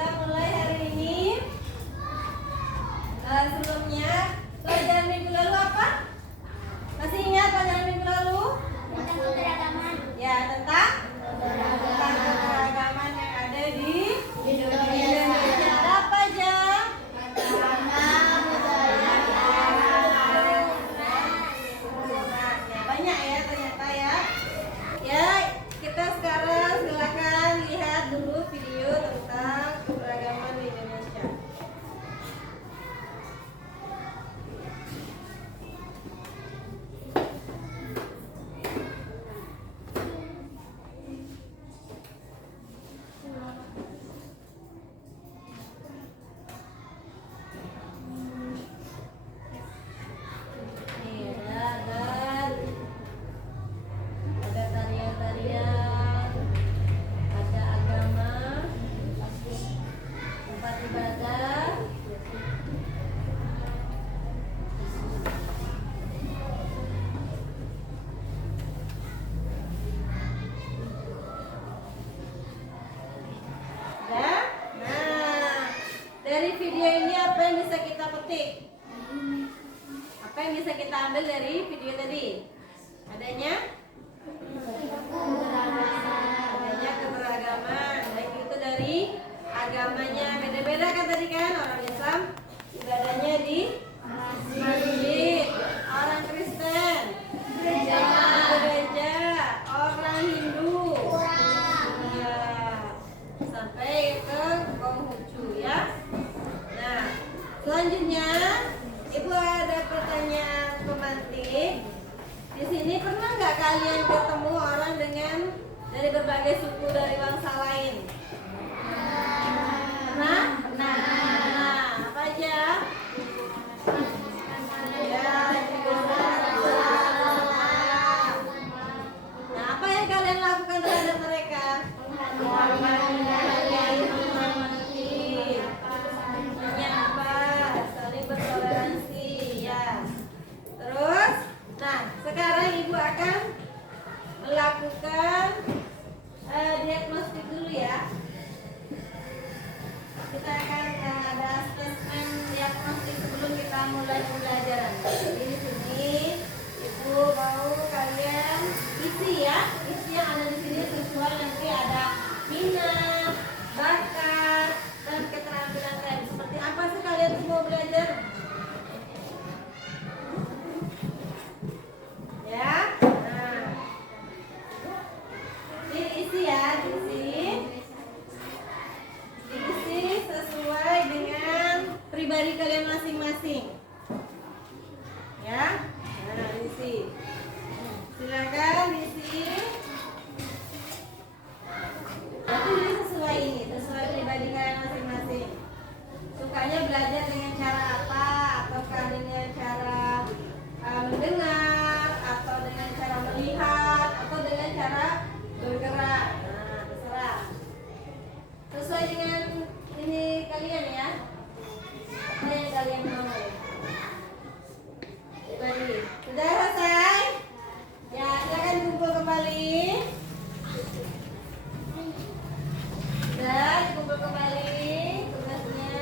kita mulai hari ini. Sebelumnya, pelajaran minggu lalu apa? Masih ingat pelajaran minggu lalu? Tentang keberagaman. Ya, tentang keberagaman yang ada di Indonesia. Ada apa aja? Banyak ya ternyata ya. Ya, kita sekarang silakan lihat dulu video tentang keberagaman di Indonesia. Nih, ada tarian-tarian, ada agama, tempat ibadah, ya. Nah, dari video ini apa yang bisa kita petik? Apa yang bisa kita ambil dari video tadi? Adanya keberagaman, baik itu dari agamanya beda-beda kan tadi kan, orang Islam ibadahnya di masjid, orang Kristen gereja, orang Hindu ya, sampai ke Konghucu ya. Nah, selanjutnya Ibu ada pertanyaan pemantik. Di sini pernah nggak kalian ketemu orang dengan dari berbagai suku dari bangsa lain? Pernah? Nah, apa aja? Ya, nah, apa yang kalian lakukan terhadap mereka? Menyapa, saling bertoleransi, ya. Terus, nah sekarang Ibu akan melakukan diagnostik dulu ya. Kita akan ada asesmen diagnostik sebelum kita mulai pembelajaran. Jadi di sini Ibu mau kalian isi ya, isi yang ada di sini sesuai, nanti ada minat, bakat, dan keterampilan kalian. Seperti apa sih kalian semua belajar? Ya, nah, diisi ya, diisi sesuai dengan pribadi kalian masing-masing. Ya, nah diisi. Silakan diisi. Tapi ini sesuai pribadi kalian masing-masing. Sukanya belajar dengan cara apa? Ataukah dengan cara mendengar, atau dengan cara melihat, atau dengan cara bergerak? Nah, terserah. Sesuai dengan ini kalian ya. Apa yang kalian mau? Pribadi. Sudah selesai? Ya, silakan kumpul kembali. Sudah dikumpul kembali tugasnya.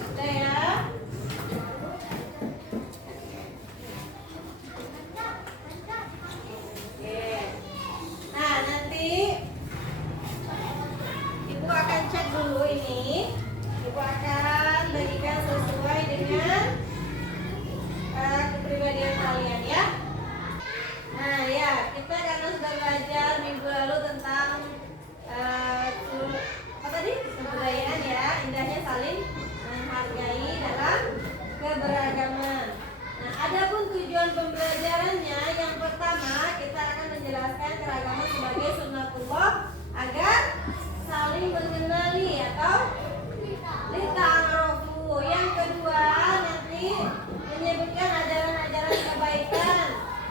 Sudah ya. Oke. Nah, nanti Ibu akan cek dulu ini. Ibu akan bagikan sesuai dengan kepribadian kalian ya. Nah ya, kita karena sudah belajar minggu lalu tentang apa tadi? Kebudayaan ya, indahnya saling menghargai dalam keberagaman. Nah, adapun tujuan pembelajarannya, yang pertama kita akan menjelaskan keragaman sebagai sunnatullah agar saling mengenali atau lita'arofu. Yang kedua nanti menyebutkan ajaran-ajaran kebaikan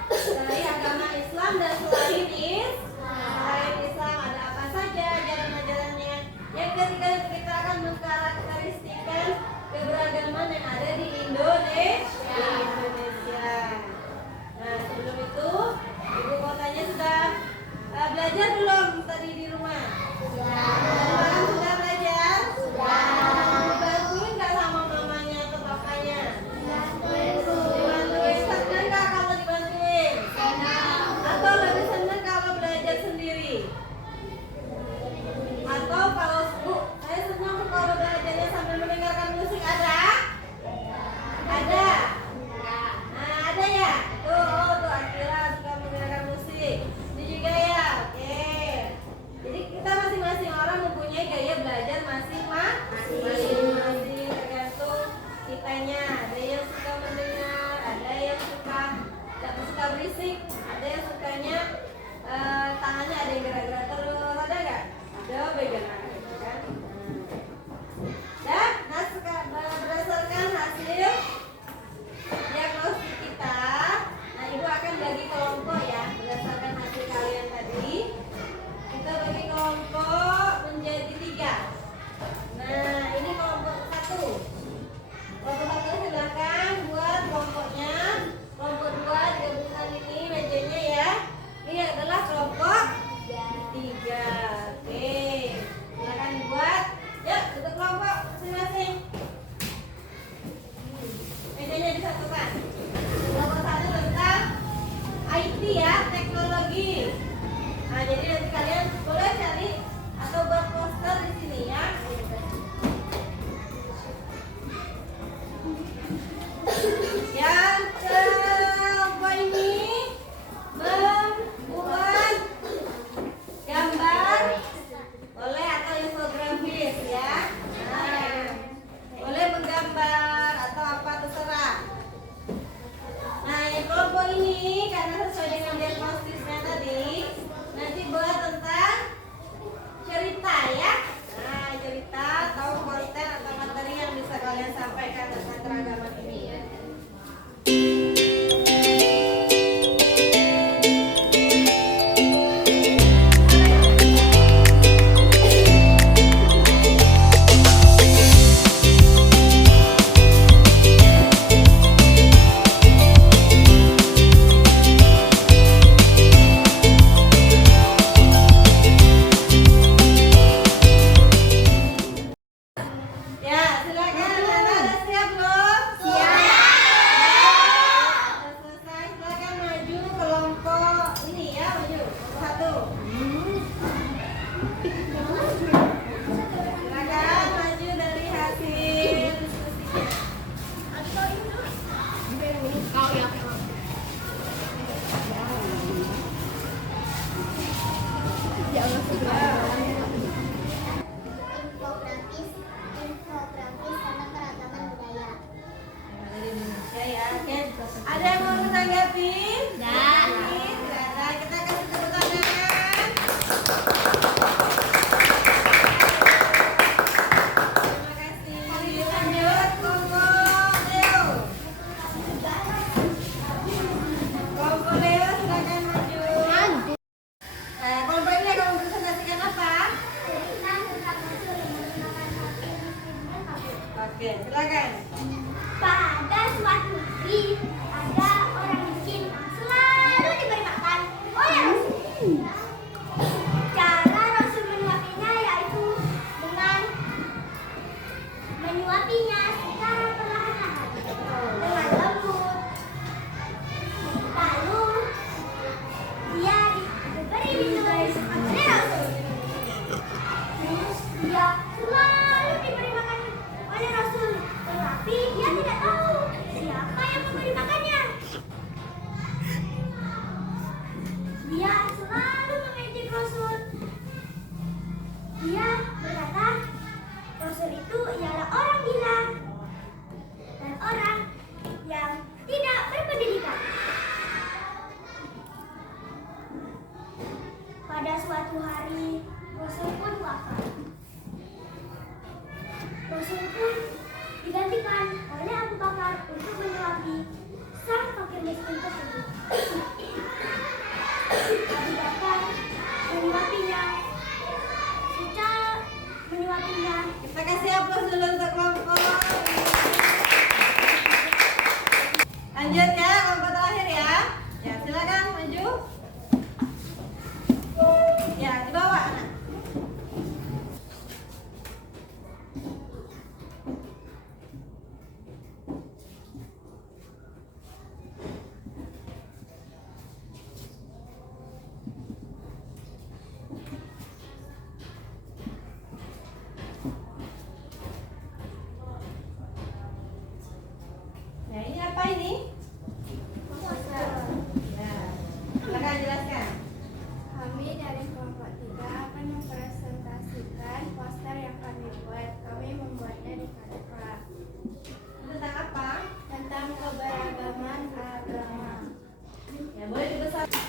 dari agama Islam dan selain Islam ada apa saja ajaran-ajarannya. Yang ketiga kita akan mengkarakteristikkan keberagaman yang ada di Indonesia. ini karena sesuai dengan diagnosisnya tadi, nanti buat tentang cerita ya. Nah, cerita atau konten atau materi yang bisa kalian sampaikan tentang keragaman ini ya. Ya, silakan. Nana udah siap belum? Siap. Udah selesai. Silakan maju kelompok ini ya, maju. Satu. Silakan maju dari hasil diskusinya. Infografis sama keragaman budaya. Yang ada di Indonesia ya. Oke. Ada yang mau menanggapi? Nggak. Tidak ada. Kita kasih tepuk tangan. Terima kasih. Lanjut kelompok Leo. Kelompok Leo silakan maju. Kelompok ini akan mempresentasikan apa? Oke, silakan. Pada suatu negeri ada orang miskin selalu diberi makan oleh Rasul. Cara Rasul menyuapinya yaitu dengan menyuapinya secara perlahan-lahan dengan lembut. Lalu dia diberi minum oleh Rasul. Terus dia selalu diberi makan oleh Rasul, tetapi dia tidak tahu siapa yang memberi makannya. Dia selalu mengejek Rasul. Dia berkata, Rasul itu ialah orang gila dan orang yang tidak berpendidikan. Pada suatu hari, Rasul pun wafat. Rasul pun digantikan oleh Abu Bakar untuk menyuapi sang fakir miskin tersebut. Abu Bakar menyuapinya. Kita kasih aplaus dulu untuk kelompok. Lanjut ya, kelompok terakhir ya. Ya, silakan maju. Ya, di bawah anak. Nah, ini apa ini? Nah, silakan jelaskan. Kami dari kelompok 3 akan mempresentasikan poster yang kami buat. Kami membuatnya di Canva Tentang apa? tentang keberagaman agama. Ya, boleh dibesarkan.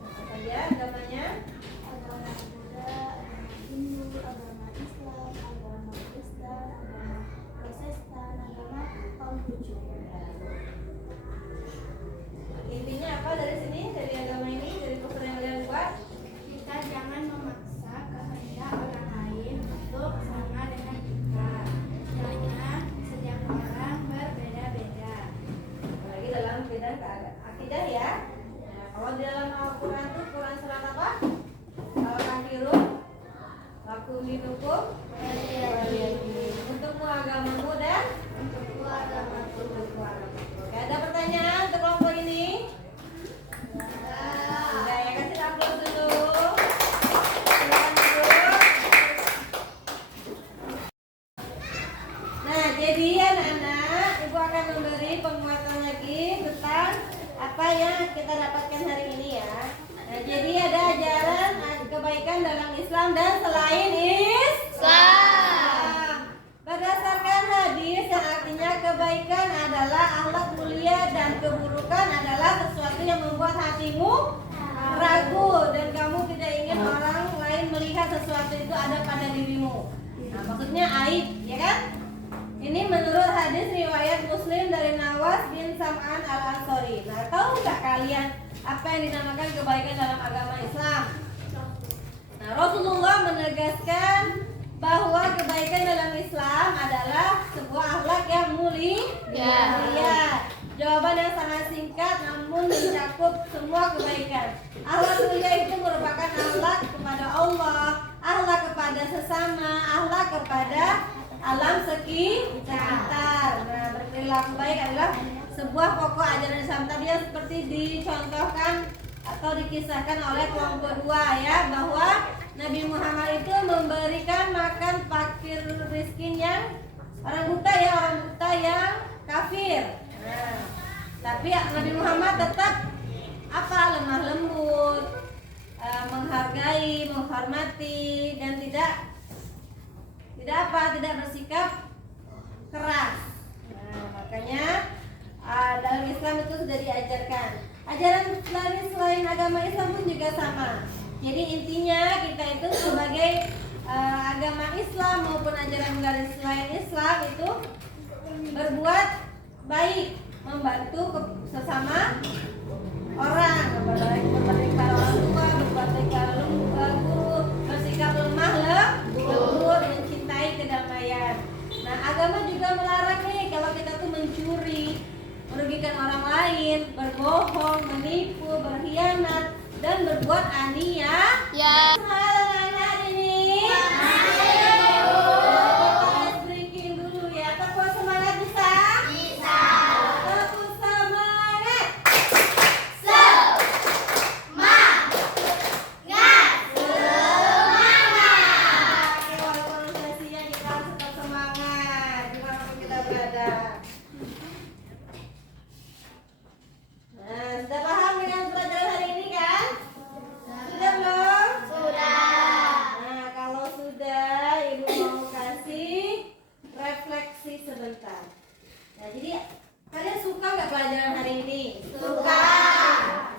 Apa saja agamanya? Agama Buddha, agama Hindu, agama Islam, agama Kristen, agama Protestan, agama Konghucu. Intinya apa dari sini? Dari agama ini, dari poster yang kalian buat? Kita jangan memaksa kehendak orang lain untuk sama dengan kita, karena setiap orang berbeda-beda. Apalagi dalam bidang akidah ya. Nah, kalau di dalam Al-Quran itu Quran surat apa? Al-Kafirun, lakum dinukum, untukmu agamamu dan untukku agamaku. Oke, ada pertanyaan untuk kelompok ini? Sudah ya, kasih aplaus dulu. Silakan duduk. Nah, jadi anak-anak, Ibu akan memberi penguatan lagi tentang apa yang kita dapatkan hari ini ya. Nah, jadi ada ajaran kebaikan dalam Islam dan selain Islam. Berdasarkan hadis yang artinya kebaikan adalah akhlak mulia dan keburukan adalah sesuatu yang membuat hatimu ragu dan kamu tidak ingin orang lain melihat sesuatu itu ada pada dirimu. Nah, maksudnya aib, ya kan? Ini menurut hadis riwayat Muslim dari Nawas bin Sam'an al-Ansori. Nah, tahu nggak kalian apa yang dinamakan kebaikan dalam agama Islam? Nah, Rasulullah menegaskan bahwa kebaikan dalam Islam adalah sebuah akhlak yang mulia. Jawaban yang sangat singkat namun mencakup semua kebaikan. Akhlak mulia itu merupakan akhlak kepada Allah, akhlak kepada sesama, akhlak kepada alam sekitar. Nah, berperilaku baik adalah sebuah pokok ajaran Islam. Tadi yang seperti dicontohkan atau dikisahkan oleh kelompok 2 ya, bahwa Nabi Muhammad itu memberikan makan fakir miskin yang orang buta yang kafir. Nah, tapi Nabi Muhammad tetap lemah lembut, menghargai, menghormati dan tidak bersikap keras. Nah, makanya dalam Islam itu sudah diajarkan. Ajaran selain agama Islam pun juga sama. Jadi intinya kita itu sebagai agama Islam maupun ajaran dari selain Islam itu berbuat baik, membantu sesama orang, berbuat baik kepada orang tua, berbuat baik kepada guru, bersikap lemah lembut, mencintai kedamaian. Nah, agama juga melarang nih kalau kita tuh mencuri, merugikan orang lain, berbohong, menipu, berkhianat dan berbuat aniaya. Semangat ini. Breaking dulu ya. Tepuk semangat bisa? Bisa. Tepuk semangat. Oke, walaupun udah siang kita harus tetap semangat dimanapun kita berada. Nah, sudah paham dengan pelajaran hari ini kan? Sudah belum? Sudah. Nah, kalau sudah, Ibu mau kasih refleksi sebentar. Nah, jadi kalian suka nggak pelajaran hari ini? Suka.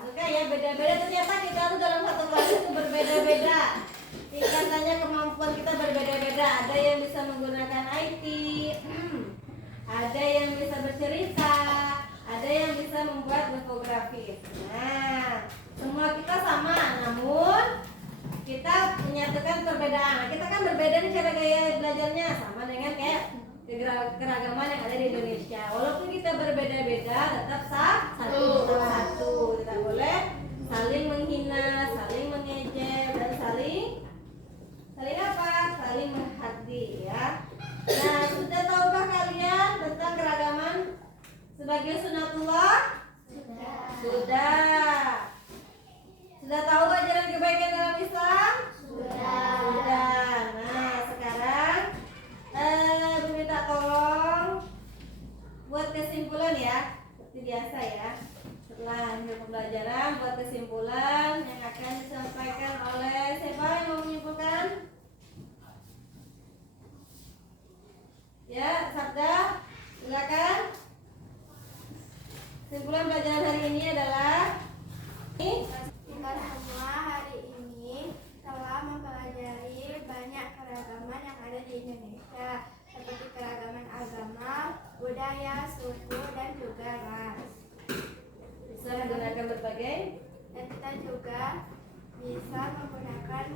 Suka ya, beda-beda. Ternyata kita tuh dalam satu kelas itu berbeda-beda. Tingkatannya kemampuan kita berbeda-beda. Ada yang bisa menggunakan IT, ada yang bisa bercerita, ada yang bisa membuat infografis. Nah, semua kita sama, namun kita menyatukan perbedaan. Nah, kita kan berbeda nih cara gaya belajarnya, sama dengan kayak keragaman yang ada di Indonesia. Walaupun kita berbeda-beda, tetap satu. Tidak boleh saling menghina, saling mengejek, dan saling apa? Saling menghakimi ya. Nah, sudah tahukah kalian tentang keragaman sebagai sunatullah? Sudah. Sudah tahu ajaran kebaikan dalam Islam? Sudah. Nah, sekarang minta tolong buat kesimpulan ya, seperti biasa ya. Setelah hasil pembelajaran, buat kesimpulan yang akan disampaikan oleh siapa yang mau menyimpulkan? Ya, Sabda, silakan. Kesimpulan pelajaran hari ini adalah Kita semua hari ini telah mempelajari banyak keragaman yang ada di Indonesia, seperti keragaman agama, budaya, suku, dan juga ras. bisa menggunakan berbagai Dan kita juga bisa menggunakan